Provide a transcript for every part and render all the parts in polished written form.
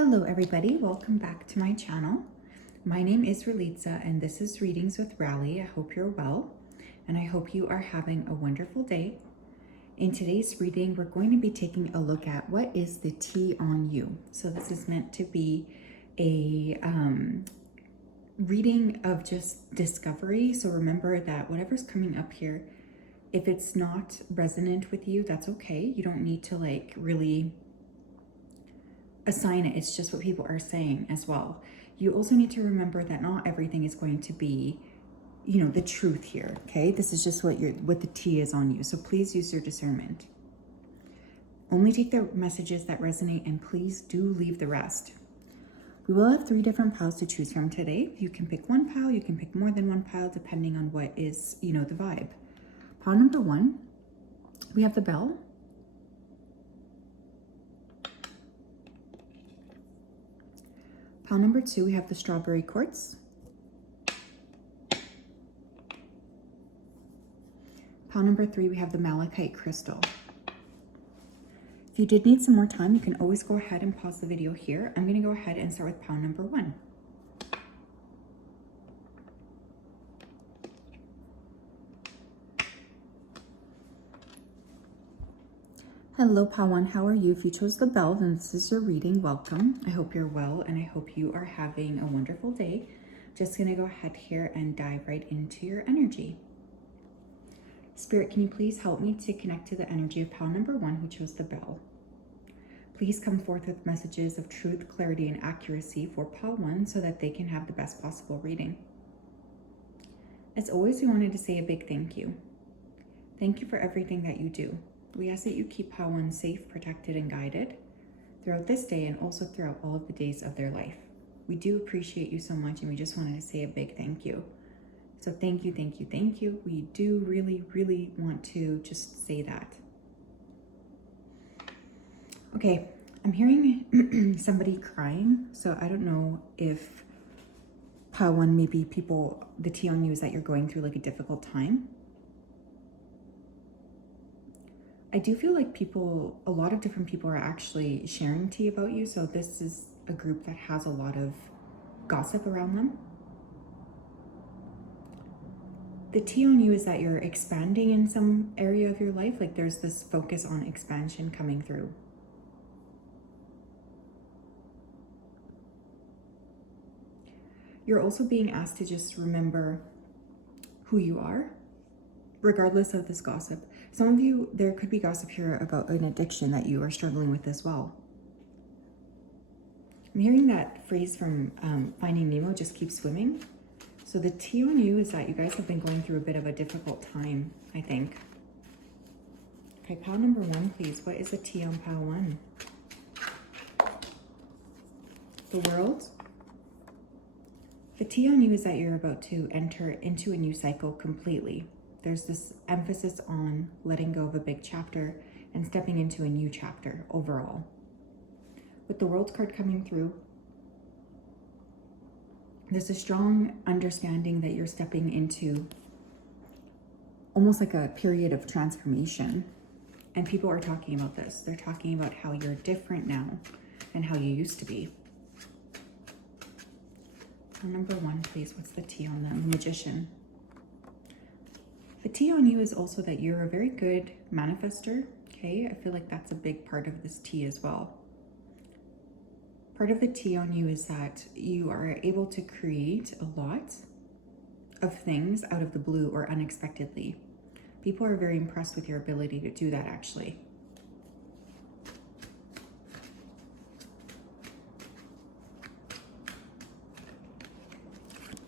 Hello everybody, welcome back to my channel. My name is Relitza and this is Readings with Rali. I hope you're well and I hope you are having a wonderful day. In today's reading, we're going to be taking a look at what is the tea on you. So this is meant to be a reading of just discovery. So remember that whatever's coming up here, if it's not resonant with you, that's okay. You don't need to really assign it. It's just what people are saying as well. You also need to remember that not everything is going to be, the truth here. Okay, this is just what the tea is on you. So please use your discernment. Only take the messages that resonate, and please do leave the rest. We will have 3 different piles to choose from today. You can pick one pile. You can pick more than one pile depending on what is, the vibe. Pile number 1, we have the bell. Pile number 2, we have the strawberry quartz. Pile number 3, we have the malachite crystal. If you did need some more time, you can always go ahead and pause the video here. I'm going to go ahead and start with pile number 1. Hello, pile 1. How are you? If you chose the bell, then this is your reading. Welcome. I hope you're well, and I hope you are having a wonderful day. Just going to go ahead here and dive right into your energy. Spirit, can you please help me to connect to the energy of pile number 1 who chose the bell? Please come forth with messages of truth, clarity, and accuracy for pile 1 so that they can have the best possible reading. As always, we wanted to say a big thank you. Thank you for everything that you do. We ask that you keep pile 1 safe, protected, and guided throughout this day and also throughout all of the days of their life. We do appreciate you so much, and we just wanted to say a big thank you. So thank you, thank you, thank you. We do really, really want to just say that. Okay, I'm hearing somebody crying, so I don't know if pile 1, maybe the tea on you is that you're going through a difficult time. I do feel like a lot of different people are actually sharing tea about you. So this is a group that has a lot of gossip around them. The tea on you is that you're expanding in some area of your life. There's this focus on expansion coming through. You're also being asked to just remember who you are, regardless of this gossip. Some of you, there could be gossip here about an addiction that you are struggling with as well. I'm hearing that phrase from Finding Nemo, just keep swimming. So the tea on you is that you guys have been going through a bit of a difficult time, I think. Okay, pile number 1, please. What is the tea on pile 1? The World. The tea on you is that you're about to enter into a new cycle completely. There's this emphasis on letting go of a big chapter and stepping into a new chapter overall. With the World card coming through, there's a strong understanding that you're stepping into almost like a period of transformation. And people are talking about this. They're talking about how you're different now and how you used to be. Number 1, please. What's the tea on them? The Magician. The tea on you is also that you're a very good manifester, okay? I feel like that's a big part of this tea as well. Part of the tea on you is that you are able to create a lot of things out of the blue or unexpectedly. People are very impressed with your ability to do that, actually.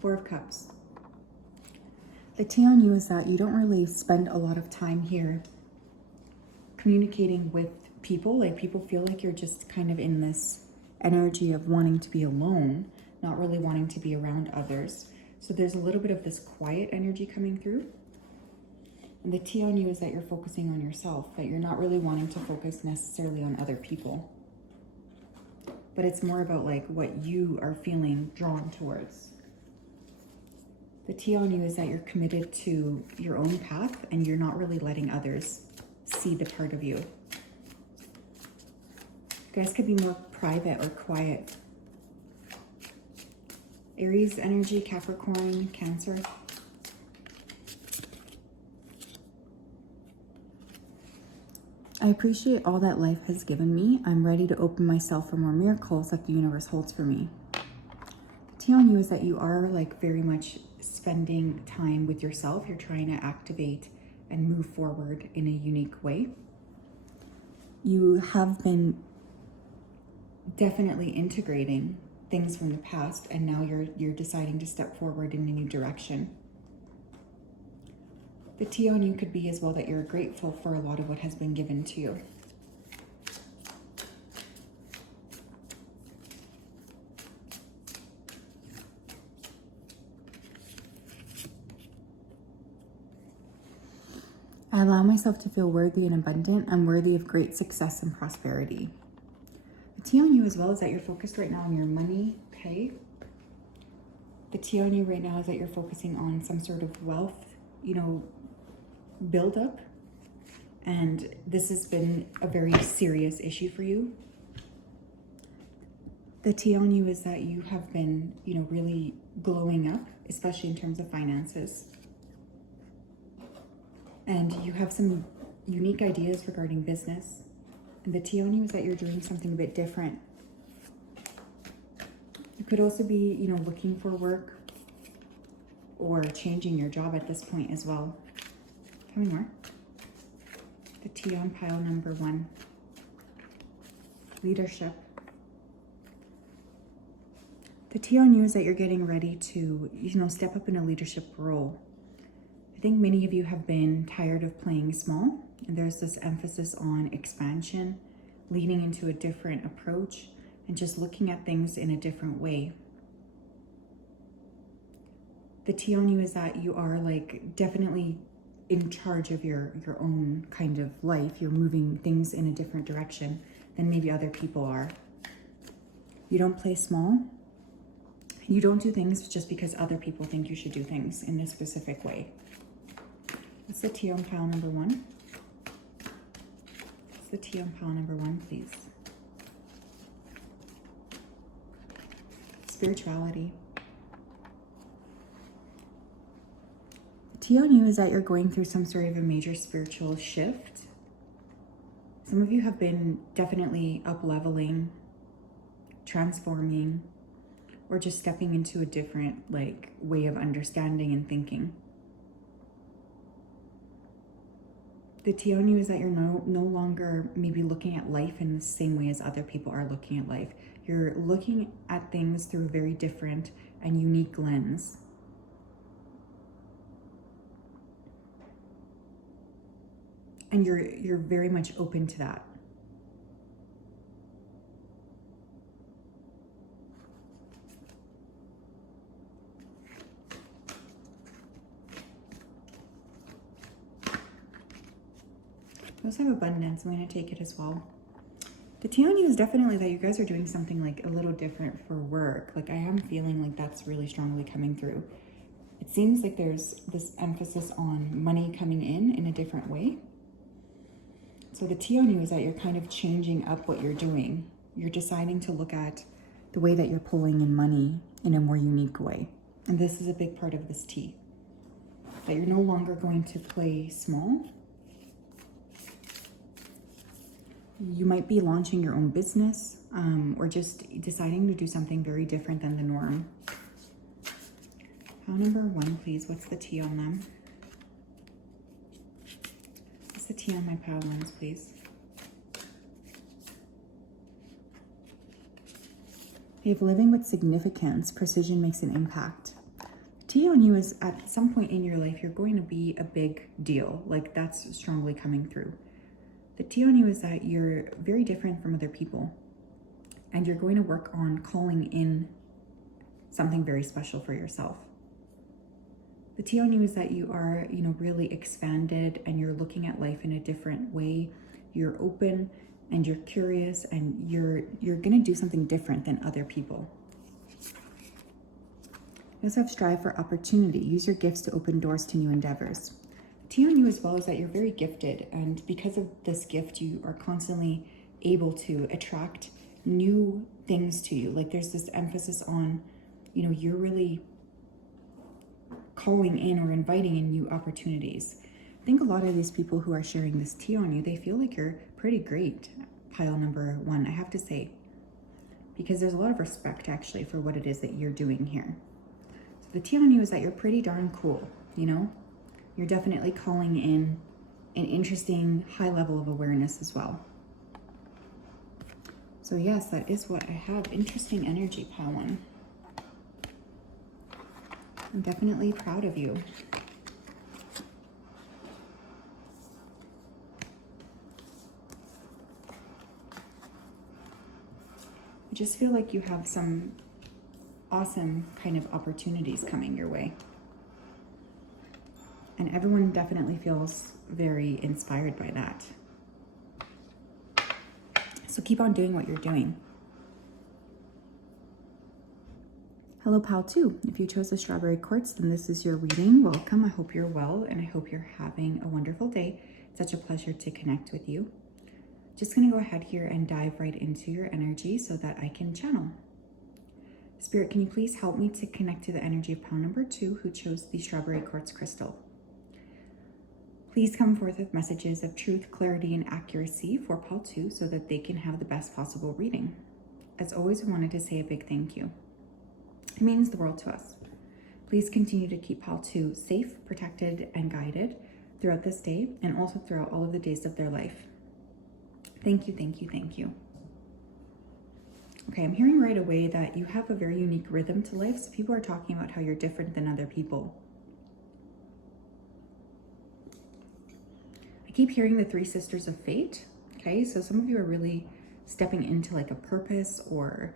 Four of Cups. The tea on you is that you don't really spend a lot of time here communicating with people. People feel like you're just kind of in this energy of wanting to be alone, not really wanting to be around others. So there's a little bit of this quiet energy coming through. And the tea on you is that you're focusing on yourself, that you're not really wanting to focus necessarily on other people. But it's more about what you are feeling drawn towards. The tea on you is that you're committed to your own path and you're not really letting others see the part of you. You guys could be more private or quiet. Aries energy, Capricorn, Cancer. I appreciate all that life has given me. I'm ready to open myself for more miracles that the universe holds for me. The tea on you is that you are like very much spending time with yourself. You're trying to activate and move forward in a unique way. You have been definitely integrating things from the past, and now you're deciding to step forward in a new direction. The tea on you could be as well that you're grateful for a lot of what has been given to you. I allow myself to feel worthy and abundant. I'm worthy of great success and prosperity. The tea on you as well is that you're focused right now on your money, okay? The tea on you right now is that you're focusing on some sort of wealth, build up. And this has been a very serious issue for you. The tea on you is that you have been, really glowing up, especially in terms of finances. And you have some unique ideas regarding business. And the tea on you is that you're doing something a bit different. You could also be, looking for work or changing your job at this point as well. Tell me more. The tea on pile number 1. Leadership. The tea on you is that you're getting ready to, step up in a leadership role. I think many of you have been tired of playing small, and there's this emphasis on expansion, leaning into a different approach, and just looking at things in a different way. The tea on you is that you are definitely in charge of your own kind of life. You're moving things in a different direction than maybe other people are. You don't play small. You don't do things just because other people think you should do things in a specific way. What's the tea on pile number 1? What's the tea on pile number 1, please? Spirituality. The tea on you is that you're going through some sort of a major spiritual shift. Some of you have been definitely up-leveling, transforming, or just stepping into a different way of understanding and thinking. The tea on you is that you're no longer maybe looking at life in the same way as other people are looking at life. You're looking at things through a very different and unique lens. And you're very much open to that. You also have abundance. I'm going to take it as well. The tea on you is definitely that you guys are doing something a little different for work. I am feeling that's really strongly coming through. It seems like there's this emphasis on money coming in a different way. So the tea on you is that you're kind of changing up what you're doing. You're deciding to look at the way that you're pulling in money in a more unique way. And this is a big part of this tea. That you're no longer going to play small. You might be launching your own business or just deciding to do something very different than the norm. Pile number 1, please. What's the tea on them? What's the tea on my pile 1s, please? If living with significance, precision makes an impact. The tea on you is at some point in your life, you're going to be a big deal. That's strongly coming through. The tea on you is that you're very different from other people, and you're going to work on calling in something very special for yourself. The tea on you is that you are, really expanded, and you're looking at life in a different way. You're open and you're curious, and you're going to do something different than other people. You also have strive for opportunity. Use your gifts to open doors to new endeavors. Tea on you as well is that you're very gifted, and because of this gift, you are constantly able to attract new things to you. Like there's this emphasis on, you know, you're really calling in or inviting in new opportunities. I think a lot of these people who are sharing this tea on you, they feel like you're pretty great, pile number 1, I have to say, because there's a lot of respect actually for what it is that you're doing here. So the tea on you is that you're pretty darn cool, you know? You're definitely calling in an interesting high level of awareness as well. So yes, that is what I have. Interesting energy, pile 1. I'm definitely proud of you. I just feel like you have some awesome kind of opportunities coming your way. And everyone definitely feels very inspired by that. So keep on doing what you're doing. Hello, pal 2. If you chose the strawberry quartz, then this is your reading. Welcome. I hope you're well, and I hope you're having a wonderful day. It's such a pleasure to connect with you. Just going to go ahead here and dive right into your energy so that I can channel. Spirit, can you please help me to connect to the energy of pal number 2 who chose the strawberry quartz crystal? Please come forth with messages of truth, clarity, and accuracy for pal 2 so that they can have the best possible reading. As always, I wanted to say a big thank you. It means the world to us. Please continue to keep pal 2 safe, protected, and guided throughout this day and also throughout all of the days of their life. Thank you, thank you, thank you. Okay, I'm hearing right away that you have a very unique rhythm to life. So people are talking about how you're different than other people. I keep hearing the 3 sisters of fate. Okay, so some of you are really stepping into like a purpose or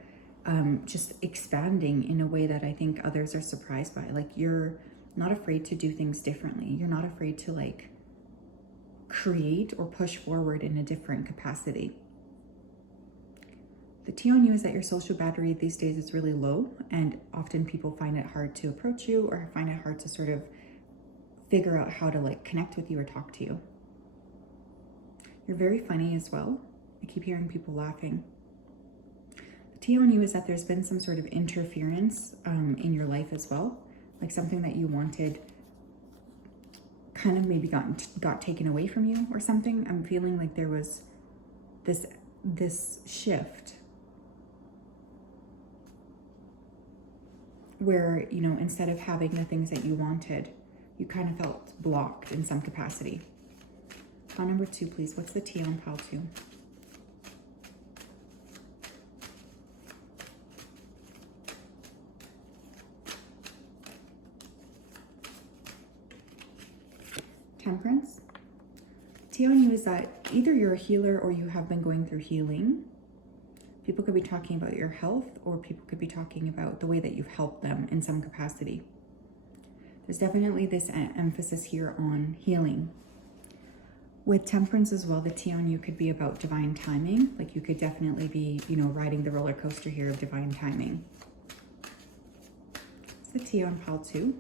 just expanding in a way that I think others are surprised by. Like you're not afraid to do things differently. You're not afraid to like create or push forward in a different capacity. The tea on you is that your social battery these days is really low, and often people find it hard to approach you or find it hard to sort of figure out how to like connect with you or talk to you. You're very funny as well. I keep hearing people laughing. The tea on you is that there's been some sort of interference in your life as well, like something that you wanted kind of maybe got taken away from you or something. I'm feeling like there was this shift where, you know, instead of having the things that you wanted, you kind of felt blocked in some capacity. Pile number 2, please. What's the tea on pile 2? Temperance. Tea on you is that either you're a healer or you have been going through healing. People could be talking about your health, or people could be talking about the way that you've helped them in some capacity. There's definitely this emphasis here on healing. With temperance as well, the tea on you could be about divine timing. Like you could definitely be, you know, riding the roller coaster here of divine timing. It's the tea on pile 2.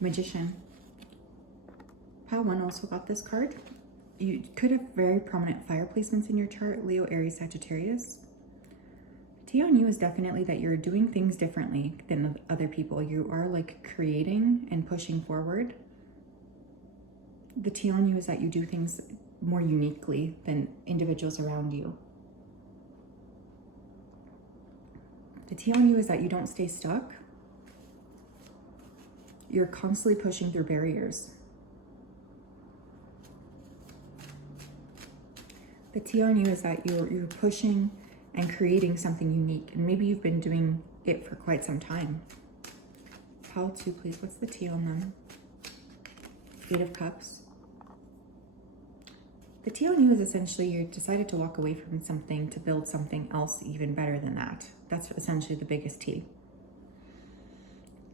Magician. Pile 1 also got this card. You could have very prominent fire placements in your chart, Leo, Aries, Sagittarius. Tea on you is definitely that you're doing things differently than other people. You are like creating and pushing forward. The tea on you is that you do things more uniquely than individuals around you. The tea on you is that you don't stay stuck. You're constantly pushing through barriers. The tea on you is that you're pushing and creating something unique, and maybe you've been doing it for quite some time. Pile 2, please. What's the tea on them? 8 of Cups. The tea on you is essentially you decided to walk away from something to build something else even better than that. That's essentially the biggest tea.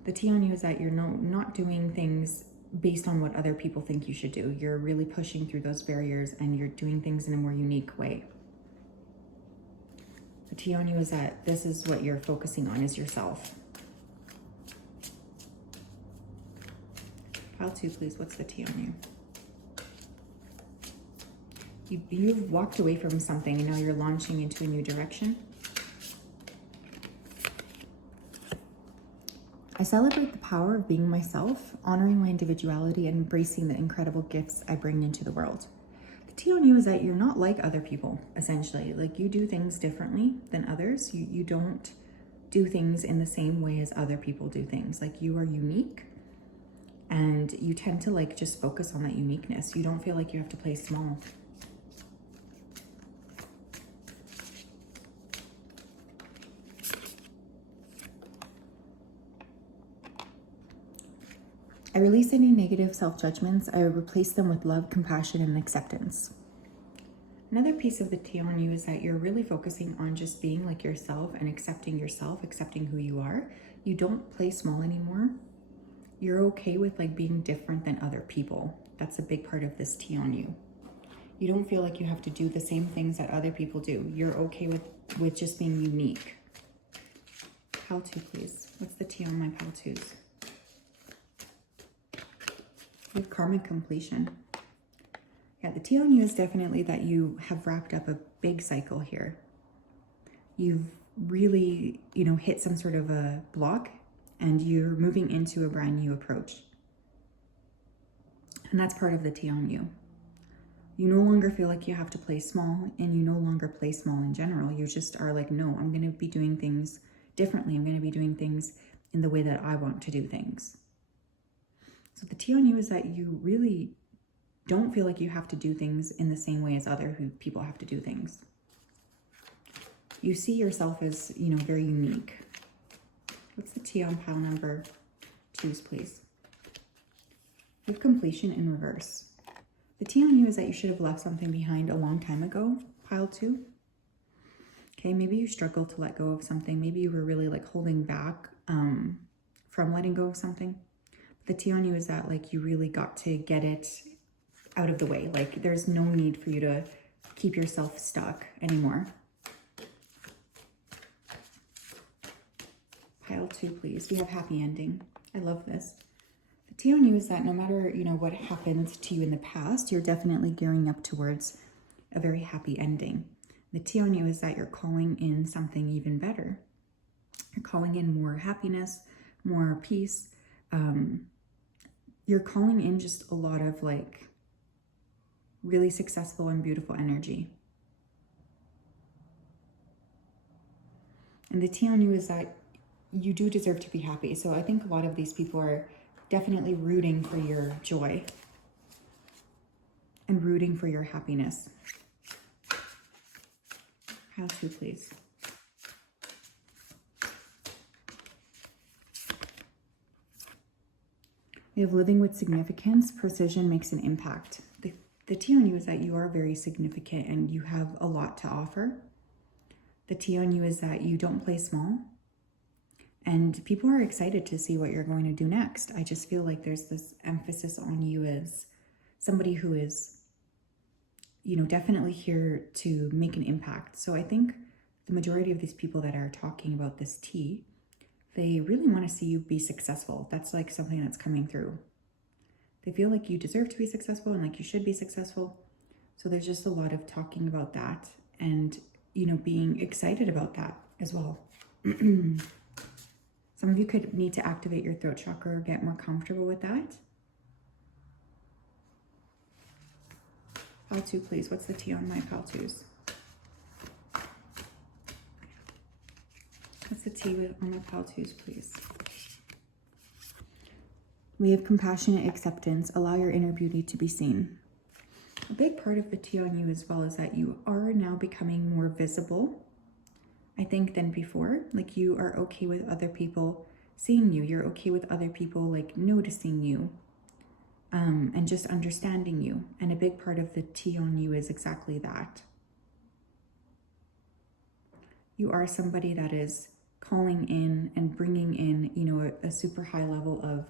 The tea on you is that you're not doing things based on what other people think you should do. You're really pushing through those barriers and you're doing things in a more unique way. The tea on you is that this is what you're focusing on, is yourself. Pile 2, please. What's the tea on you? You've walked away from something and now you're launching into a new direction. I celebrate the power of being myself, honoring my individuality, and embracing the incredible gifts I bring into the world. The tea on you is that you're not like other people, essentially. Like, you do things differently than others. You don't do things in the same way as other people do things. Like, you are unique, and you tend to like just focus on that uniqueness. You don't feel like you have to play small. I release any negative self-judgments. I replace them with love, compassion, and acceptance. Another piece of the tea on you is that you're really focusing on just being like yourself and accepting yourself, accepting who you are. You don't play small anymore. You're okay with like being different than other people. That's a big part of this tea on you. You don't feel like you have to do the same things that other people do. You're okay with just being unique. Pile 2, please. What's the tea on my pile 2s? With karmic completion. Yeah, the tea on you is definitely that you have wrapped up a big cycle here. You've really, hit some sort of a block, and you're moving into a brand new approach. And that's part of the tea on you. You no longer feel like you have to play small, and you no longer play small in general. You just are like, no, I'm going to be doing things differently. I'm going to be doing things in the way that I want to do things. So the tea on you is that you really don't feel like you have to do things in the same way as other people have to do things. You see yourself as, very unique. What's the tea on pile number 2s, please? With completion in reverse. The tea on you is that you should have left something behind a long time ago, pile 2. Okay, maybe you struggled to let go of something. Maybe you were really like holding back from letting go of something. The tea on you is that like you really got to get it out of the way. Like, there's no need for you to keep yourself stuck anymore. Pile 2, please. We have happy ending. I love this. The tea on you is that no matter, what happened to you in the past, you're definitely gearing up towards a very happy ending. The tea on you is that you're calling in something even better. You're calling in more happiness, more peace. You're calling in just a lot of like really successful and beautiful energy. And the tea on you is that you do deserve to be happy. So I think a lot of these people are definitely rooting for your joy and rooting for your happiness. Pile 2, please. We have living with significance. Precision makes an impact. The tea on you is that you are very significant and you have a lot to offer. The tea on you is that you don't play small. And people are excited to see what you're going to do next. I just feel like there's this emphasis on you as somebody who is, definitely here to make an impact. So I think the majority of these people that are talking about this tea, they really want to see you be successful. That's like something that's coming through. They feel like you deserve to be successful and like you should be successful. So there's just a lot of talking about that and, being excited about that as well. Some of you could need to activate your throat chakra or get more comfortable with that. Pile 2, please. What's the tea on my pile 2s? What's the tea on my pile 2s, please? We have compassionate acceptance. Allow your inner beauty to be seen. A big part of the tea on you as well is that you are now becoming more visible, I think, than before. Like, you are okay with other people seeing you. You're okay with other people like noticing you and just understanding you. And a big part of the tea on you is exactly that. You are somebody that is calling in and bringing in, a super high level of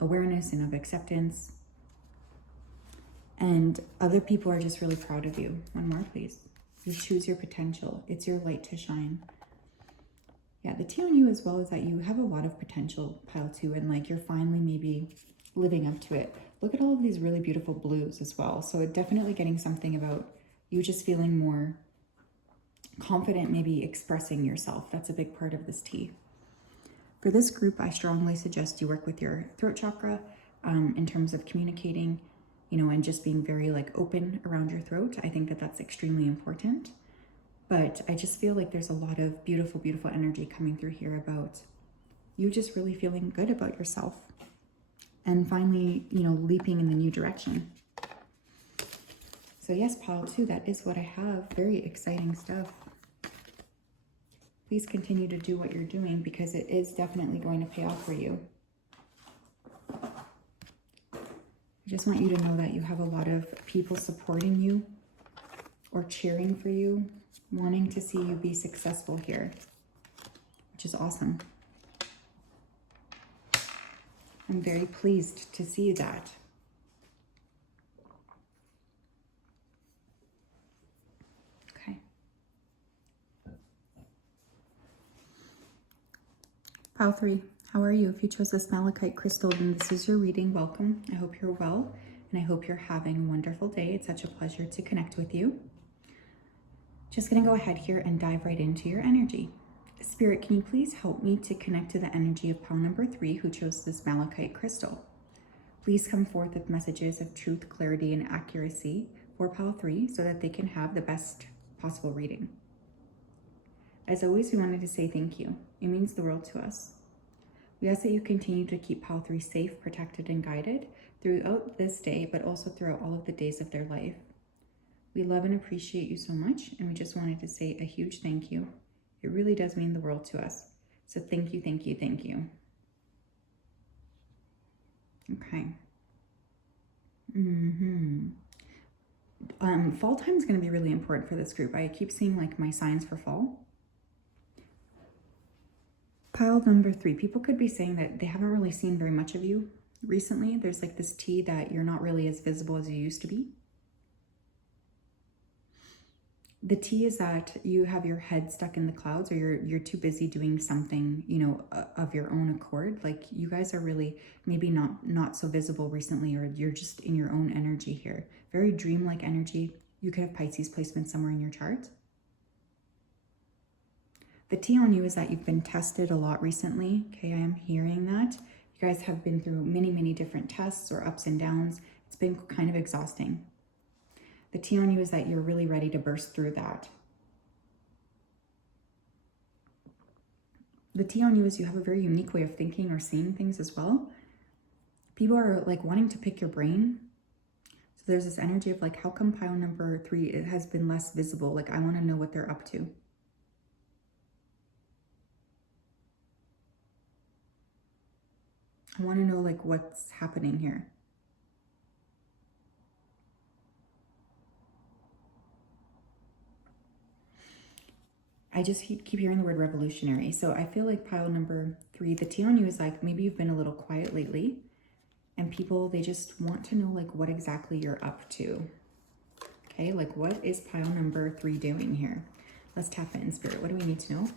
awareness and of acceptance. And other people are just really proud of you. One more, please. You choose your potential. It's your light to shine. Yeah, the tea on you as well is that you have a lot of potential, pile 2, and like you're finally maybe living up to it. Look at all of these really beautiful blues as well. So definitely getting something about you just feeling more confident, maybe expressing yourself. That's a big part of this tea. For this group, I strongly suggest you work with your throat chakra in terms of communicating, you know, and just being very like open around your throat. I think that that's extremely important. But I just feel like there's a lot of beautiful, beautiful energy coming through here about you just really feeling good about yourself. And finally, you know, leaping in the new direction. So yes, pile 2, that is what I have. Very exciting stuff. Please continue to do what you're doing because it is definitely going to pay off for you. I just want you to know that you have a lot of people supporting you or cheering for you, wanting to see you be successful here, which is awesome. I'm very pleased to see that. Okay. Pile 3, how are you? If you chose this malachite crystal, then this is your reading. Welcome. I hope you're well, and I hope you're having a wonderful day. It's such a pleasure to connect with you. Just going to go ahead here and dive right into your energy. Spirit, can you please help me to connect to the energy of pile number 3 who chose this malachite crystal? Please come forth with messages of truth, clarity, and accuracy for pile 3 so that they can have the best possible reading. As always, we wanted to say thank you. It means the world to us. We ask that you continue to keep pile 3 safe, protected, and guided throughout this day, but also throughout all of the days of their life. We love and appreciate you so much, and we just wanted to say a huge thank you. It really does mean the world to us. So thank you, thank you, thank you. Okay. Fall time is going to be really important for this group. I keep seeing like my signs for fall. Pile number 3, people could be saying that they haven't really seen very much of you recently. There's like this tea that you're not really as visible as you used to be. The tea is that you have your head stuck in the clouds, or you're too busy doing something, you know, of your own accord. Like you guys are really maybe not so visible recently, or you're just in your own energy here. Very dreamlike energy. You could have Pisces placement somewhere in your chart. The tea on you is that you've been tested a lot recently. Okay, I am hearing that. You guys have been through many, many different tests or ups and downs. It's been kind of exhausting. The tea on you is that you're really ready to burst through that. The tea on you is you have a very unique way of thinking or seeing things as well. People are like wanting to pick your brain. So there's this energy of like, how come pile number 3 it has been less visible? Like I want to know what they're up to. I want to know like what's happening here. I just keep hearing the word revolutionary. So I feel like pile number 3, the tea on you is like, maybe you've been a little quiet lately and people, they just want to know like what exactly you're up to. Okay, like what is pile number 3 doing here? Let's tap in, Spirit. What do we need to know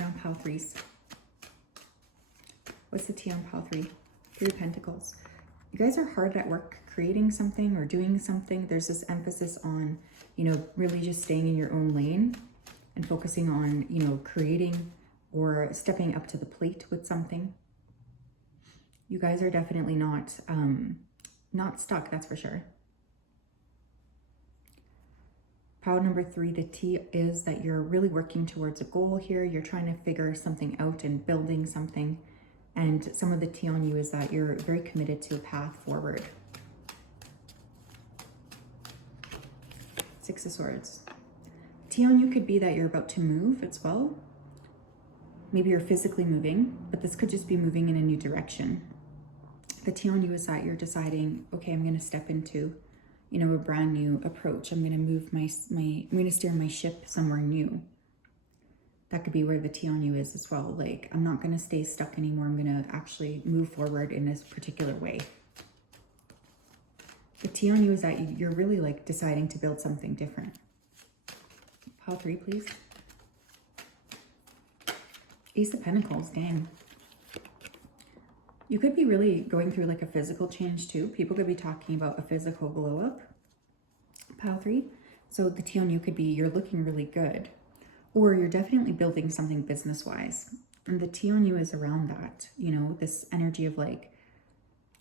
around pile 3s? What's the tea on pile 3? 3 of Pentacles. You guys are hard at work creating something or doing something. There's this emphasis on, you know, really just staying in your own lane and focusing on, you know, creating or stepping up to the plate with something. You guys are definitely not stuck, that's for sure. Pile number 3, the tea is that you're really working towards a goal here. You're trying to figure something out and building something. And some of the tea on you is that you're very committed to a path forward. 6 of Swords. Tea on you could be that you're about to move as well. Maybe you're physically moving, but this could just be moving in a new direction. The tea on you is that you're deciding, okay, I'm going to step into, you know, a brand new approach. I'm going to move I'm going to steer my ship somewhere new. That could be where the tea on you is as well. Like, I'm not going to stay stuck anymore. I'm going to actually move forward in this particular way. The tea on you is that you're really like deciding to build something different. Pile 3, please. Ace of Pentacles, dang. You could be really going through like a physical change too. People could be talking about a physical glow up, pile 3. So the T on you could be you're looking really good, or you're definitely building something business-wise. And the T on you is around that, you know, this energy of like,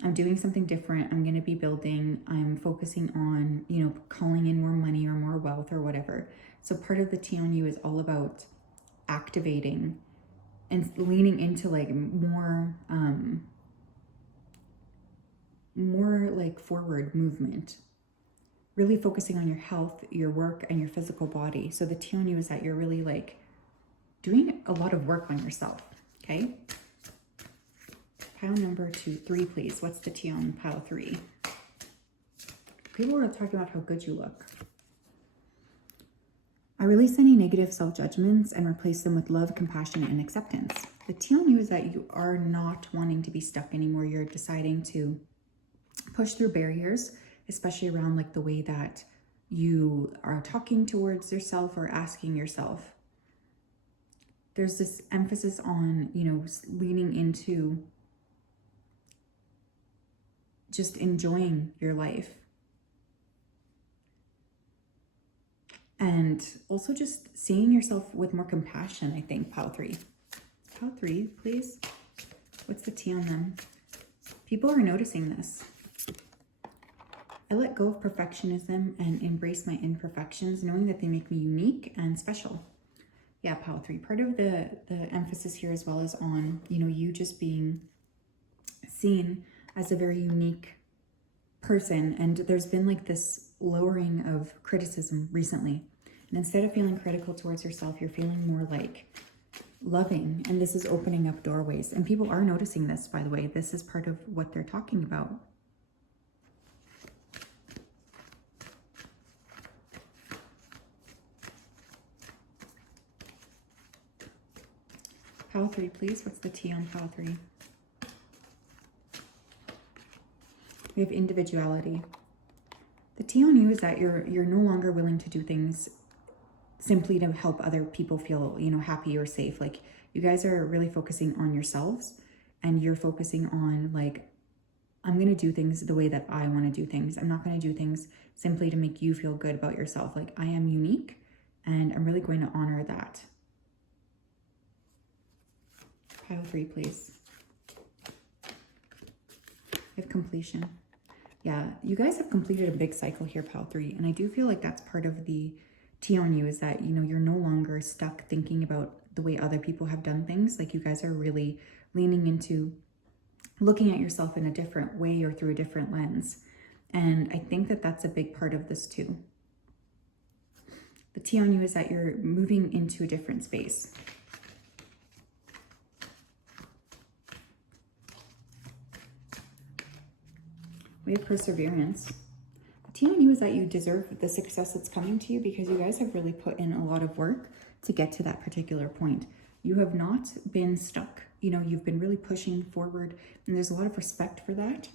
I'm doing something different. I'm going to be building. I'm focusing on, you know, calling in more money or more wealth or whatever. So part of the T on you is all about activating and leaning into like more like forward movement, really focusing on your health, your work, and your physical body. So the T on you is that you're really like doing a lot of work on yourself. Okay. Pile number 3, please. What's the T on pile 3? People are talking about how good you look. I release any negative self-judgments and replace them with love, compassion, and acceptance. The T on you is that you are not wanting to be stuck anymore. You're deciding to push through barriers, especially around like the way that you are talking towards yourself or asking yourself. There's this emphasis on, you know, leaning into just enjoying your life. And also just seeing yourself with more compassion, I think, pile 3. Pile 3, please. What's the T on them? People are noticing this. I let go of perfectionism and embrace my imperfections, knowing that they make me unique and special. Yeah, pile 3. Part of the emphasis here as well is on, you know, you just being seen as a very unique person. And there's been like this lowering of criticism recently. And instead of feeling critical towards yourself, you're feeling more like loving. And this is opening up doorways. And people are noticing this, by the way. This is part of what they're talking about. Pile 3, please. What's the T on pile 3? We have individuality. The T on you is that you're no longer willing to do things simply to help other people feel, you know, happy or safe. Like you guys are really focusing on yourselves, and you're focusing on like, I'm going to do things the way that I want to do things. I'm not going to do things simply to make you feel good about yourself. Like I am unique, and I'm really going to honor that. Pile 3, please. We have completion. Yeah, you guys have completed a big cycle here, pile 3. And I do feel like that's part of the T on you is that, you know, you're no longer stuck thinking about the way other people have done things. Like you guys are really leaning into looking at yourself in a different way or through a different lens. And I think that that's a big part of this too. The T on you is that you're moving into a different space. We have perseverance. The T on you is that you deserve the success that's coming to you because you guys have really put in a lot of work to get to that particular point. You have not been stuck. You know, you've been really pushing forward, and there's a lot of respect for that.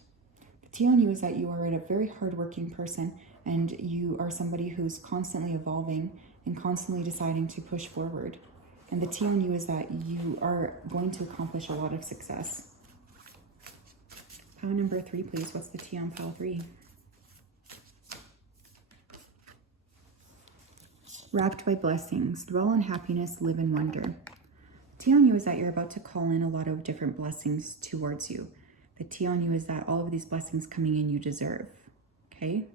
The T on you is that you are a very hardworking person, and you are somebody who's constantly evolving and constantly deciding to push forward. And the T on you is that you are going to accomplish a lot of success. Pile number 3, please. What's the T on pile 3? Wrapped by blessings. Dwell in happiness, live in wonder. T on you is that you're about to call in a lot of different blessings towards you. The T on you is that all of these blessings coming in you deserve. Okay?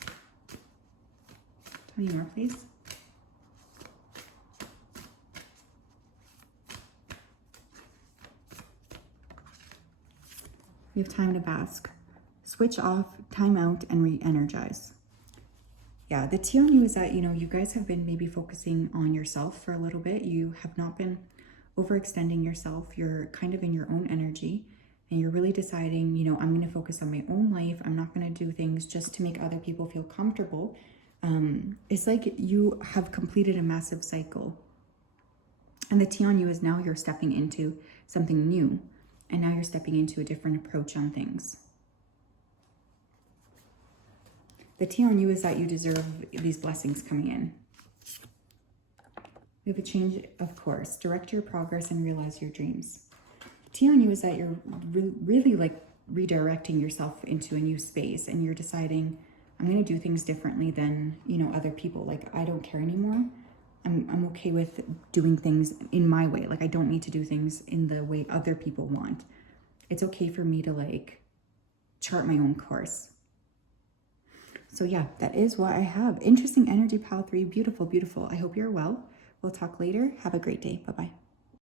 Tell me more, please. We have time to bask. Switch off, time out, and re-energize. Yeah, the T on you is that, you know, you guys have been maybe focusing on yourself for a little bit. You have not been overextending yourself. You're kind of in your own energy, and you're really deciding, you know, I'm going to focus on my own life. I'm not going to do things just to make other people feel comfortable. It's like you have completed a massive cycle. And the T on you is now you're stepping into something new. And now you're stepping into a different approach on things. The T on you is that you deserve these blessings coming in. We have a change of course. Direct your progress and realize your dreams. The tea on you is that you're really like redirecting yourself into a new space, and you're deciding, I'm going to do things differently than, you know, other people. Like, I don't care anymore. I'm okay with doing things in my way. Like, I don't need to do things in the way other people want. It's okay for me to like chart my own course. So yeah, that is what I have. Interesting energy, pile 3. Beautiful, beautiful. I hope you're well. We'll talk later. Have a great day. Bye-bye.